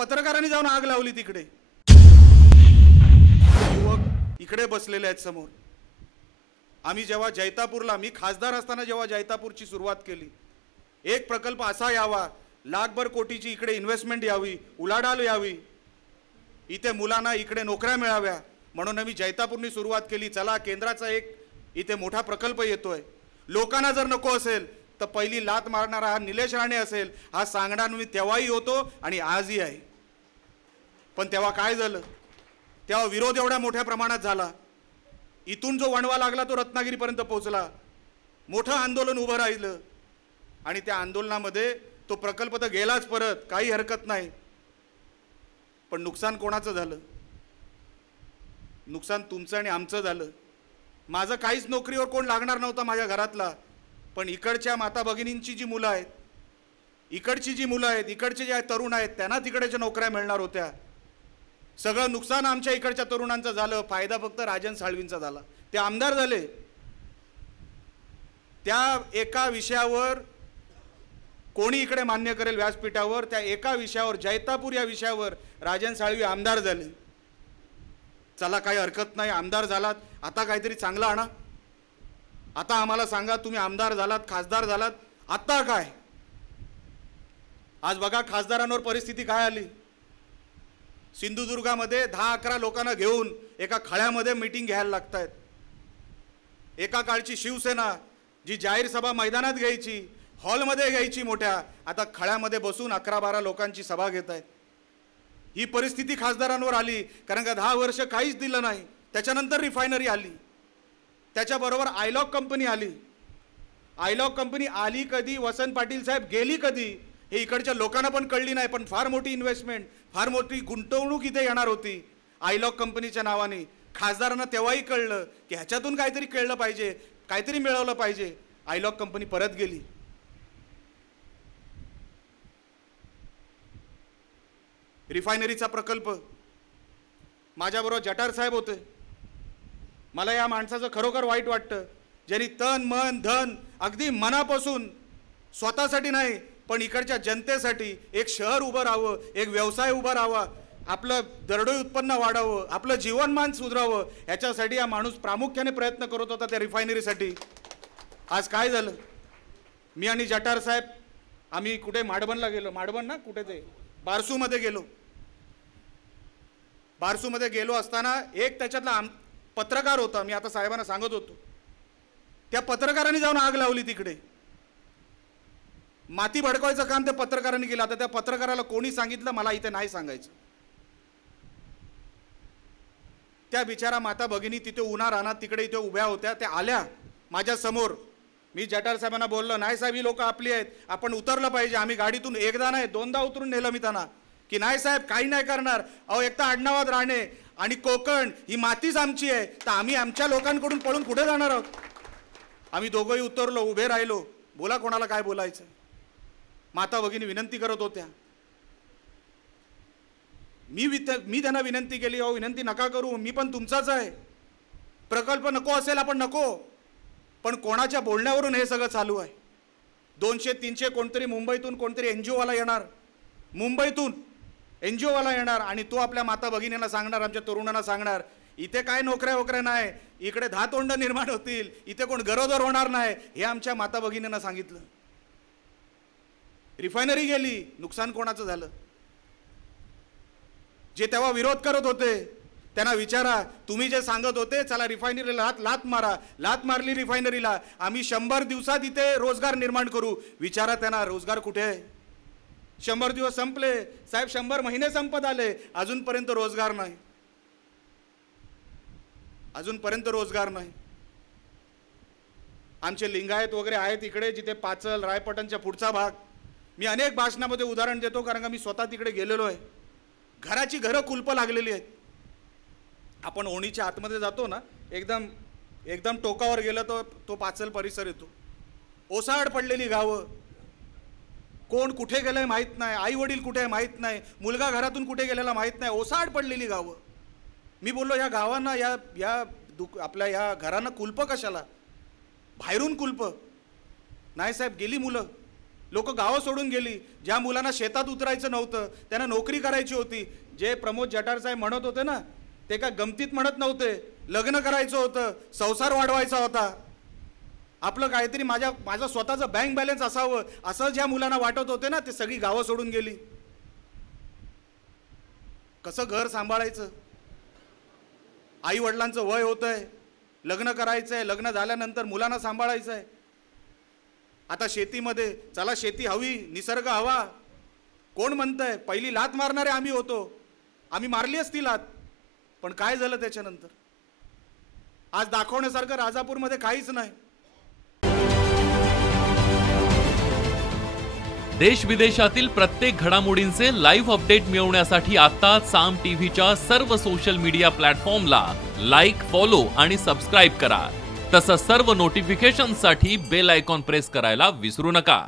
पत्रकारांनी जाऊन आग लावली तिकडे. युवक इकडे बसलेले आहेत समोर. आम्ही जेव्हा जैतापूरला, मी खासदार असताना जेव्हा जैतापूरची सुरुवात केली, एक प्रकल्प असा यावा, लाखभर कोटीची इकडे इन्व्हेस्टमेंट यावी, उलाढाल यावी, इथे मुलांना इकडे नोकऱ्या मिळाव्या म्हणून आम्ही जैतापूरनी सुरुवात केली. चला केंद्राचा एक इथे मोठा प्रकल्प येतोय. लोकांना जर नको असेल तर पहिली लात मारणारा हा निलेश राणे असेल, हा सांगणार मी तेव्हाही होतो आणि आजही आहे. पण तेव्हा काय झालं, तेव्हा विरोध एवढ्या मोठ्या प्रमाणात झाला, इथून जो वणवा लागला तो रत्नागिरीपर्यंत पोहोचला, मोठं आंदोलन उभं राहिलं आणि त्या आंदोलनामध्ये तो प्रकल्प तर गेलाच परत, काही हरकत नाही. पण नुकसान कोणाचं झालं? नुकसान तुमचं आणि आमचं झालं. माझं काहीच नोकरीवर कोण लागणार नव्हता माझ्या घरातला, पण इकडच्या माता भगिनींची जी मुलं आहेत, इकडची जी मुलं आहेत, इकडचे जे तरुण आहेत, त्यांना तिकडेच्या नोकऱ्या मिळणार होत्या. सगळं नुकसान आमच्या इकडच्या तरुणांचं झालं, फायदा फक्त राजन साळवींचा झाला. ते आमदार झाले. त्या एका विषयावर कोणी इकडे मान्य करेल व्यासपीठावर, त्या एका विषयावर, जैतापूर या विषयावर राजन साळवी आमदार झाले. चला काही हरकत नाही, आमदार झालात, आता काहीतरी चांगलं आणा. आता आम्हाला सांगा, तुम्ही आमदार झालात, खासदार झालात, आता काय? आज बघा खासदारांवर परिस्थिती काय आली. सिंधुदुर्गामध्ये 10-11 लोकांना घेऊन एका खळ्यामध्ये मीटिंग घ्यायला लागतायत. एका काळची शिवसेना जी जाहीर सभा मैदानात घ्यायची, हॉलमध्ये घ्यायची मोठ्या, आता खळ्यामध्ये बसून 11-12 लोकांची सभा घेत आहेत. ही परिस्थिती खासदारांवर आली कारण का 10 वर्ष काहीच दिलं नाही. त्याच्यानंतर रिफायनरी आली, त्याच्याबरोबर आयलॉग कंपनी आली. आयलॉग कंपनी आली कधी, वसंत पाटील साहेब गेली कधी, हे इकडच्या लोकांना पण कळली नाही. पण फार मोठी इन्व्हेस्टमेंट, फार मोठी गुंतवणूक इथे येणार होती आयलॉग कंपनीच्या नावाने. खासदारांना तेव्हाही कळलं की ह्याच्यातून काहीतरी कळलं पाहिजे, काहीतरी मिळवलं पाहिजे. आयलॉग कंपनी परत गेली. रिफायनरीचा प्रकल्प, माझ्याबरोबर जटार साहेब होते. मला या माणसाचं खरोखर वाईट वाटतं, ज्यांनी तन मन धन अगदी मनापासून स्वतःसाठी नाही पण इकडच्या जनतेसाठी एक शहर उभं राहावं, एक व्यवसाय उभा राहावा, आपलं दरडोई उत्पन्न वाढावं, आपलं जीवनमान सुधारावं, याच्यासाठी हा माणूस प्रामुख्याने प्रयत्न करत होता त्या रिफायनरीसाठी. आज काय झालं, मी आणि जटार साहेब आम्ही कुठे माडबनला गेलो, माडबन ना कुठे ते बारसूमध्ये गेलो. बारसूमध्ये गेलो असताना एक त्याच्यातला पत्रकार होता, मी आता साहेबांना सांगत होतो, त्या पत्रकारांनी जाऊन आग लावली तिकडे. माती भडकवायचं काम त्या पत्रकारांनी केलं. आता त्या पत्रकाराला कोणी सांगितलं मला इथे नाही सांगायचं. त्या बिचारा माता भगिनी तिथे उन्हा रानात तिकडे इथे उभ्या होत्या, त्या आल्या माझ्या समोर. मी जटार साहेबांना बोललो, नाही साहेब ही लोक आपली आहेत, आपण उतरलं पाहिजे. आम्ही गाडीतून एकदा नाही 2दा उतरून नेलं मी त्यांना, की नाही साहेब काही नाही करणार. अहो एक तर आडनावात राहणे आणि कोकण ही मातीच आमची आहे, तर आम्ही आमच्या लोकांकडून पळून कुठे जाणार आहोत. आम्ही दोघंही उतरलो, उभे राहिलो, बोला कोणाला काय बोलायचं. माता भगिनी विनंती करत होत्या. मी त्यांना विनंती केली, अहो विनंती नका करू, मी पण तुमचाच आहे. प्रकल्प नको असेल आपण नको, पण कोणाच्या बोलण्यावरून हे सगळं चालू आहे. 200-300 कोणतरी मुंबईतून कोणतरी NGO वाला येणार, मुंबईतून NGO वाला येणार आणि तो आपल्या माता भगिनींना सांगणार, आमच्या तरुणांना सांगणार, इथे काय नोकऱ्या वोकऱ्या नाही, इकडे 10 तोंड निर्माण होतील, इथे कोण गरोदर होणार नाही, हे आमच्या माता भगिनींना सांगितलं. रिफायनरी गेली, नुकसान कोणाचं झालं? जे तेव्हा विरोध करत होते त्यांना विचारा, तुम्ही जे सांगत होते चला रिफायनरीला लात मारा, लात मारली रिफायनरीला, आम्ही 100 दिवसात इथे रोजगार निर्माण करू. विचारा त्यांना रोजगार कुठे आहे? 100 दिवस संपले साहेब, 100 महिने संपत आले, अजूनपर्यंत रोजगार नाही, अजूनपर्यंत रोजगार नाही. आमचे लिंगायत वगैरे आहेत इकडे, जिथे पाचल रायपटनच्या पुढचा भाग, मी अनेक भाषणामध्ये उदाहरण देतो कारण का मी स्वतः तिकडे गेलेलो आहे. घराची घरं कुलपं लागलेली आहेत. आपण ओणीच्या आतमध्ये जातो ना, एकदम टोकावर गेलं तर तो पाचल परिसर येतो. ओसाड पडलेली गावं, कोण कुठे गेलंय माहीत नाही, आई वडील कुठे आहे माहीत नाही, मुलगा घरातून कुठे गेलेला माहीत नाही, ओसाड पडलेली गावं. मी बोललो या गावांना आपल्या या घरांना कुलपं कशाला, बाहेरून कुलपं? नाही साहेब गेली मुलं, लोक गावं सोडून गेली. ज्या मुलांना शेतात उतरायचं नव्हतं, त्यांना नोकरी करायची होती. जे प्रमोद जठार साहेब म्हणत होते ना, ते काय गमतीत म्हणत नव्हते. लग्न करायचं होतं, संसार वाढवायचा होता, आपलं काहीतरी माझं स्वतःचं बँक बॅलन्स असावं, असं ज्या मुलांना वाटत होते ना, ते सगळी गावं सोडून गेली. कसं घर सांभाळायचं? आई वडिलांचं वय होतंय, लग्न करायचंय, लग्न झाल्यानंतर मुलांना सांभाळायचंय. आता शेतीमध्ये चला शेती हवी, निसर्ग हवा. कोण म्हणतंय? पहिली लात मारणारे आम्ही होतो, आम्ही मारली असती लात. पण काय झालं त्याच्यानंतर? आज दाखवण्यासारखं राजापूरमध्ये काहीच नाही. देश विदेशातील प्रत्येक घडामोडींचे लाईव्ह अपडेट मिळवण्यासाठी आता साम टीव्हीच्या सर्व सोशल मीडिया प्लॅटफॉर्मला लाईक, फॉलो आणि सबस्क्राईब करा. तसंच सर्व नोटिफिकेशनसाठी बेल आयकॉन प्रेस करायला विसरू नका.